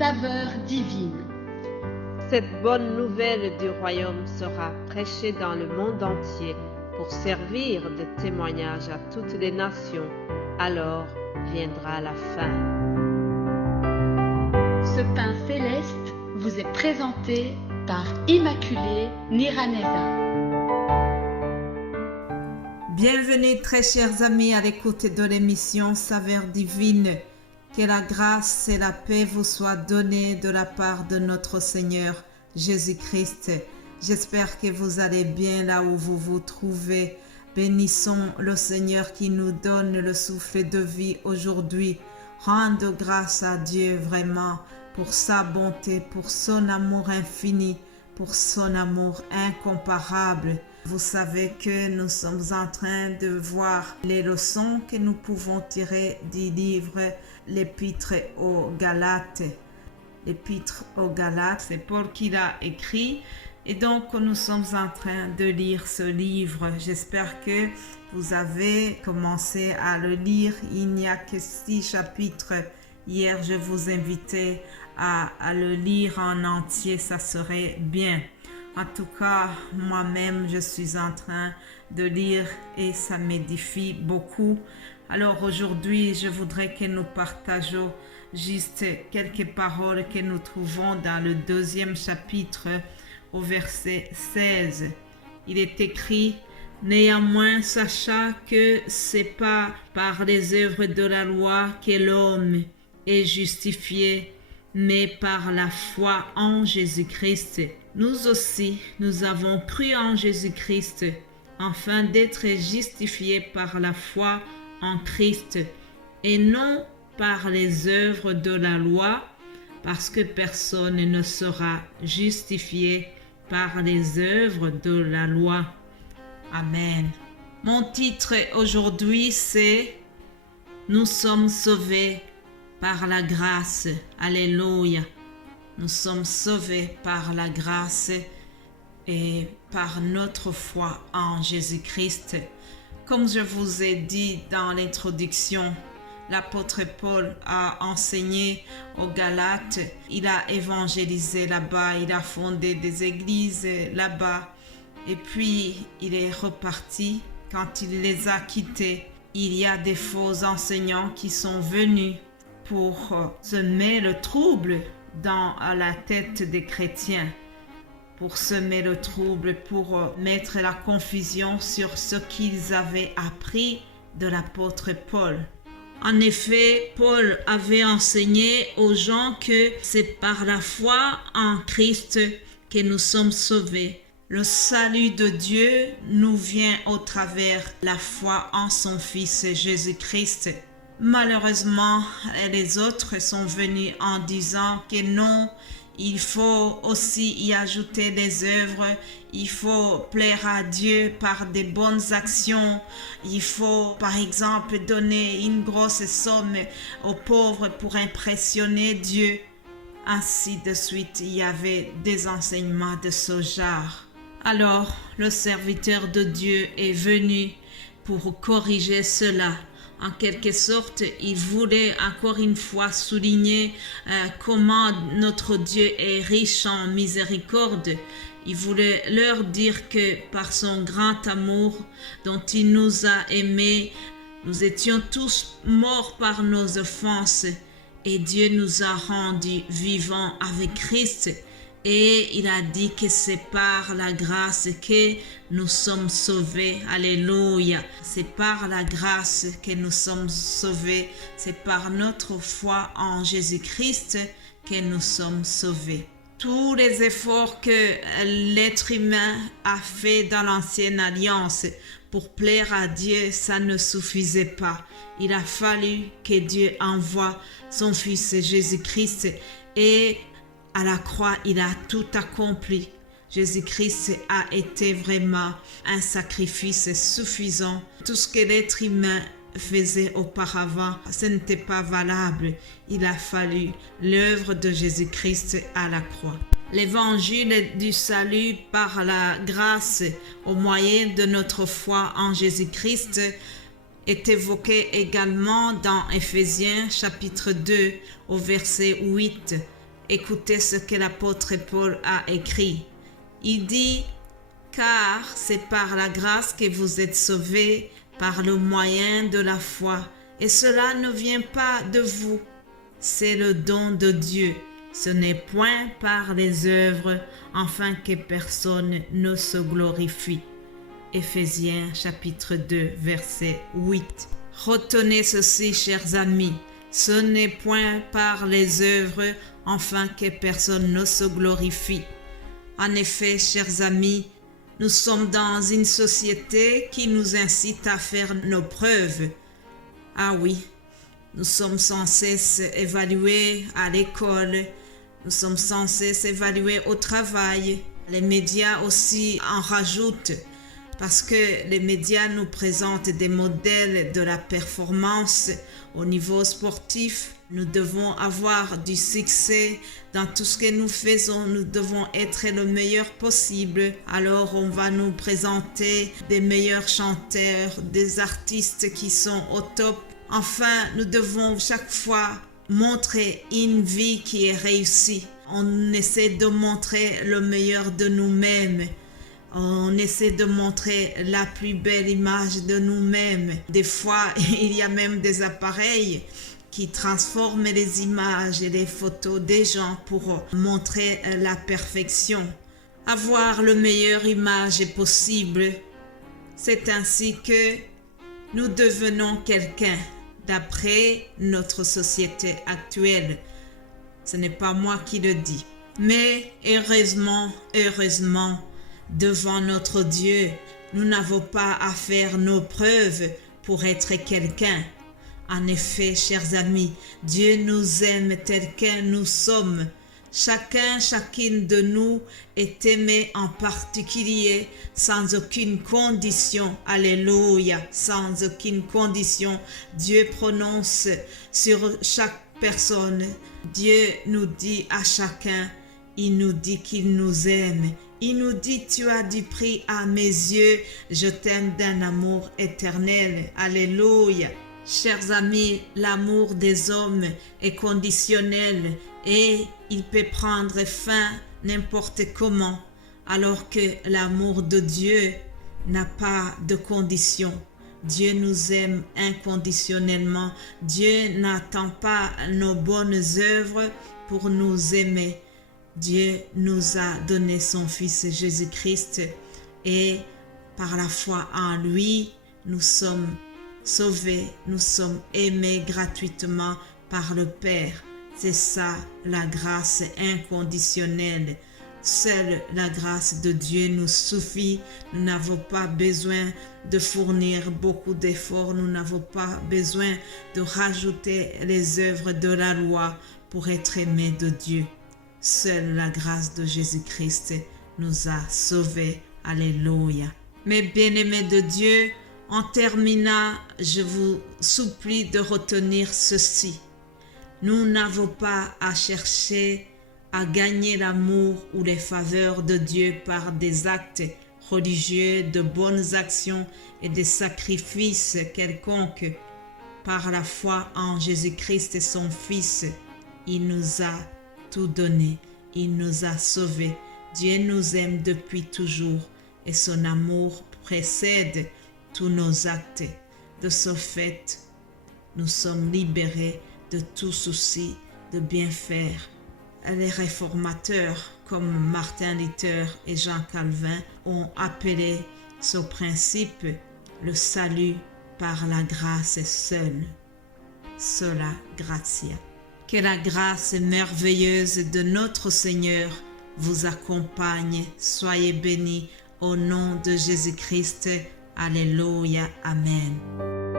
saveur divine. Cette bonne nouvelle du royaume sera prêchée dans le monde entier pour servir de témoignage à toutes les nations. Alors viendra la fin. Ce pain céleste vous est présenté par Immaculée Niraneza. Bienvenue très chers amis à l'écoute de l'émission Saveur divine. Que la grâce et la paix vous soient données de la part de notre Seigneur Jésus-Christ. J'espère que vous allez bien là où vous vous trouvez. Bénissons le Seigneur qui nous donne le souffle de vie aujourd'hui. Rende grâce à Dieu vraiment pour sa bonté, pour son amour infini, pour son amour incomparable. Vous savez que nous sommes en train de voir les leçons que nous pouvons tirer du livre L'Épître aux Galates. L'Épître aux Galates, c'est Paul qui l'a écrit. Et donc, nous sommes en train de lire ce livre. J'espère que vous avez commencé à le lire. Il n'y a que 6 chapitres. Hier, je vous invitais à le lire en entier. Ça serait bien. En tout cas, moi-même, je suis en train de lire et ça m'édifie beaucoup. Alors aujourd'hui, je voudrais que nous partagions juste quelques paroles que nous trouvons dans le 2e chapitre au verset 16. Il est écrit « Néanmoins, sacha que c'est pas par les œuvres de la loi que l'homme est justifié, mais par la foi en Jésus-Christ. Nous aussi, nous avons cru en Jésus-Christ, afin d'être justifiés par la foi en Christ, et non par les œuvres de la loi, parce que personne ne sera justifié par les œuvres de la loi. » Amen. Mon titre aujourd'hui, c'est « Nous sommes sauvés par la grâce. » Alléluia. Nous sommes sauvés par la grâce et par notre foi en Jésus-Christ. Comme je vous ai dit dans l'introduction, l'apôtre Paul a enseigné aux Galates, il a évangélisé là-bas, il a fondé des églises là-bas et puis il est reparti. Quand il les a quittés, il y a des faux enseignants qui sont venus pour semer le trouble dans la tête des chrétiens, pour semer le trouble, pour mettre la confusion sur ce qu'ils avaient appris de l'apôtre Paul. En effet, Paul avait enseigné aux gens que c'est par la foi en Christ que nous sommes sauvés. Le salut de Dieu nous vient au travers la foi en son Fils Jésus-Christ. Malheureusement, les autres sont venus en disant que non, il faut aussi y ajouter des œuvres, il faut plaire à Dieu par des bonnes actions, il faut par exemple donner une grosse somme aux pauvres pour impressionner Dieu. Ainsi de suite, il y avait des enseignements de ce genre. Alors, le serviteur de Dieu est venu pour corriger cela. En quelque sorte, il voulait encore une fois souligner comment notre Dieu est riche en miséricorde. Il voulait leur dire que par son grand amour dont il nous a aimés, nous étions tous morts par nos offenses et Dieu nous a rendus vivants avec Christ. Et il a dit que c'est par la grâce que nous sommes sauvés. Alléluia. C'est par la grâce que nous sommes sauvés. C'est par notre foi en Jésus-Christ que nous sommes sauvés. Tous les efforts que l'être humain a fait dans l'ancienne alliance pour plaire à Dieu, ça ne suffisait pas. Il a fallu que Dieu envoie son Fils Jésus-Christ et à la croix, il a tout accompli. Jésus-Christ a été vraiment un sacrifice suffisant. Tout ce que l'être humain faisait auparavant, ce n'était pas valable. Il a fallu l'œuvre de Jésus-Christ à la croix. L'évangile du salut par la grâce au moyen de notre foi en Jésus-Christ est évoqué également dans Éphésiens chapitre 2 au verset 8. écoutez ce que l'apôtre Paul a écrit. Il dit, car c'est par la grâce que vous êtes sauvés par le moyen de la foi. Et cela ne vient pas de vous, c'est le don de Dieu. Ce n'est point par les œuvres, afin que personne ne se glorifie. Éphésiens chapitre 2, verset 8. Retenez ceci, chers amis, ce n'est point par les œuvres, afin que personne ne se glorifie. En effet, chers amis, nous sommes dans une société qui nous incite à faire nos preuves. Ah oui, nous sommes censés évaluer à l'école, nous sommes censés évaluer au travail. Les médias aussi en rajoutent parce que les médias nous présentent des modèles de la performance au niveau sportif. Nous devons avoir du succès dans tout ce que nous faisons. Nous devons être le meilleur possible. Alors on va nous présenter des meilleurs chanteurs, des artistes qui sont au top. Enfin, nous devons chaque fois montrer une vie qui est réussie. On essaie de montrer le meilleur de nous-mêmes. On essaie de montrer la plus belle image de nous-mêmes. Des fois, il y a même des appareils qui transforment les images et les photos des gens pour montrer la perfection. Avoir la meilleure image possible, c'est ainsi que nous devenons quelqu'un d'après notre société actuelle. Ce n'est pas moi qui le dis. Mais heureusement, devant notre Dieu, nous n'avons pas à faire nos preuves pour être quelqu'un. En effet, chers amis, Dieu nous aime tel que nous sommes. Chacune de nous est aimé en particulier, sans aucune condition. Alléluia, sans aucune condition. Dieu prononce sur chaque personne. Dieu nous dit à chacun, il nous dit qu'il nous aime. Il nous dit, tu as du prix à mes yeux, je t'aime d'un amour éternel. Alléluia. Chers amis, l'amour des hommes est conditionnel et il peut prendre fin n'importe comment, alors que l'amour de Dieu n'a pas de condition. Dieu nous aime inconditionnellement. Dieu n'attend pas nos bonnes œuvres pour nous aimer. Dieu nous a donné son Fils Jésus-Christ et par la foi en lui, nous sommes sauvés, nous sommes aimés gratuitement par le Père. C'est ça la grâce inconditionnelle. Seule la grâce de Dieu nous suffit. Nous n'avons pas besoin de fournir beaucoup d'efforts. Nous n'avons pas besoin de rajouter les œuvres de la loi pour être aimés de Dieu. Seule la grâce de Jésus-Christ nous a sauvés. Alléluia. Mes bien-aimés de Dieu, en terminant, je vous supplie de retenir ceci. Nous n'avons pas à chercher à gagner l'amour ou les faveurs de Dieu par des actes religieux, de bonnes actions et des sacrifices quelconques. Par la foi en Jésus-Christ et son Fils, il nous a tout donné, il nous a sauvés. Dieu nous aime depuis toujours et son amour précède tous nos actes. De ce fait, nous sommes libérés de tout souci de bien faire. Les réformateurs comme Martin Luther et Jean Calvin ont appelé ce principe le salut par la grâce seule, sola gratia. Que la grâce merveilleuse de notre Seigneur vous accompagne. Soyez bénis au nom de Jésus-Christ. Alléluia. Amen.